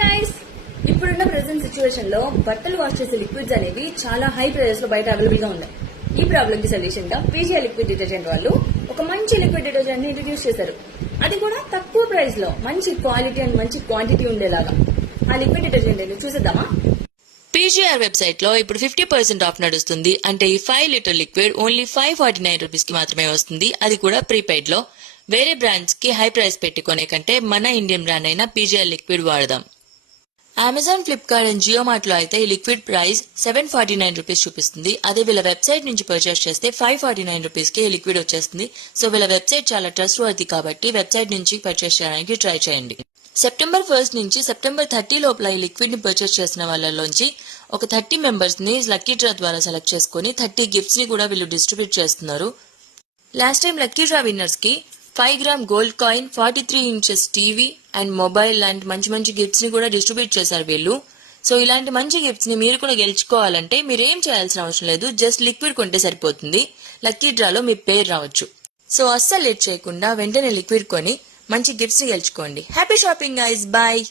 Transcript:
Guys, ఇప్పుడున్న present situation లో బట్టలు వాష్ చేసే లిక్విడ్స్ అనేవి చాలా హై ప్రైజెస్ లో బయట అవైలబుల్ గా ఉన్నాయి. ఈ ప్రాబ్లమ్ కి సొల్యూషన్ గా పీజీఆర్ లిక్విడ్ డిటర్జెంట్ వాళ్ళు ఒక మంచి లిక్విడ్ డిటర్జెంట్ ని ఇంట్రడ్యూస్ చేశారు. అది కూడా తక్కువ ప్రైస్ లో మంచి క్వాలిటీ అండ్ మంచి క్వాంటిటీ ఉండేలాగా. ఆ లిక్విడ్ డిటర్జెంట్ ని చూసేద్దామా? పీజీఆర్ వెబ్సైట్ లో ఇప్పుడు 50% ఆఫ్ నడుస్తుంది. అంటే ఈ 5 లీటర్ లిక్విడ్ ఓన్లీ 549 రూపీస్ కి మాత్రమే వస్తుంది. అది కూడా ప్రీపెయిడ్ లో. వేరే బ్రాండ్స్ కి హై ప్రైస్ పెట్టుకునే కంటే మన ఇండియన్ బ్రాండ్ అయిన పీజీఆర్ లిక్విడ్ వాడదాం. అమెజాన్, ఫ్లిప్కార్ట్ అండ్ జియో మార్ట్ లో అయితే ఈ లిక్విడ్ ప్రైస్ 749 రూపీస్ చూపిస్తుంది. అదే వీళ్ళ వెబ్సైట్ నుంచి పర్చేస్ చేస్తే 549 రూపీస్ కి ఈ లిక్విడ్ వచ్చేస్తుంది. సో వీళ్ళ వెబ్సైట్ చాలా ట్రస్ట్ వర్తీ కాబట్టి వెబ్సైట్ నుంచి పర్చేస్ చేయడానికి ట్రై చేయండి. సెప్టెంబర్ 1 నుంచి సెప్టెంబర్ 30 లోపల ఈ లిక్విడ్ ని పర్చేస్ చేసిన వాళ్ళలోంచి ఒక 30 మెంబర్స్ ని లక్కీ డ్రా ద్వారా సెలెక్ట్ చేసుకుని 30 గిఫ్ట్స్ ని కూడా వీళ్ళు డిస్ట్రిబ్యూట్ చేస్తున్నారు. Last time lucky draw winners కి 5 gram gold coin, 43 inches TV and mobile లాంటి మంచి మంచి గిఫ్ట్స్ ని కూడా డిస్ట్రిబ్యూట్ చేశారు వీళ్ళు. సో ఇలాంటి మంచి గిఫ్ట్స్ ని మీరు కూడా గెలుచుకోవాలంటే మీరు ఏం చేయాల్సిన అవసరం లేదు, జస్ట్ లిక్విడ్ కొంటే సరిపోతుంది. లక్కీ డ్రాలో మీ పేరు రావచ్చు. సో అస్సలు లేట్ చేయకుండా వెంటనే లిక్విడ్ కొని మంచి గిఫ్ట్స్ ని గెలుచుకోండి. Happy shopping guys, bye.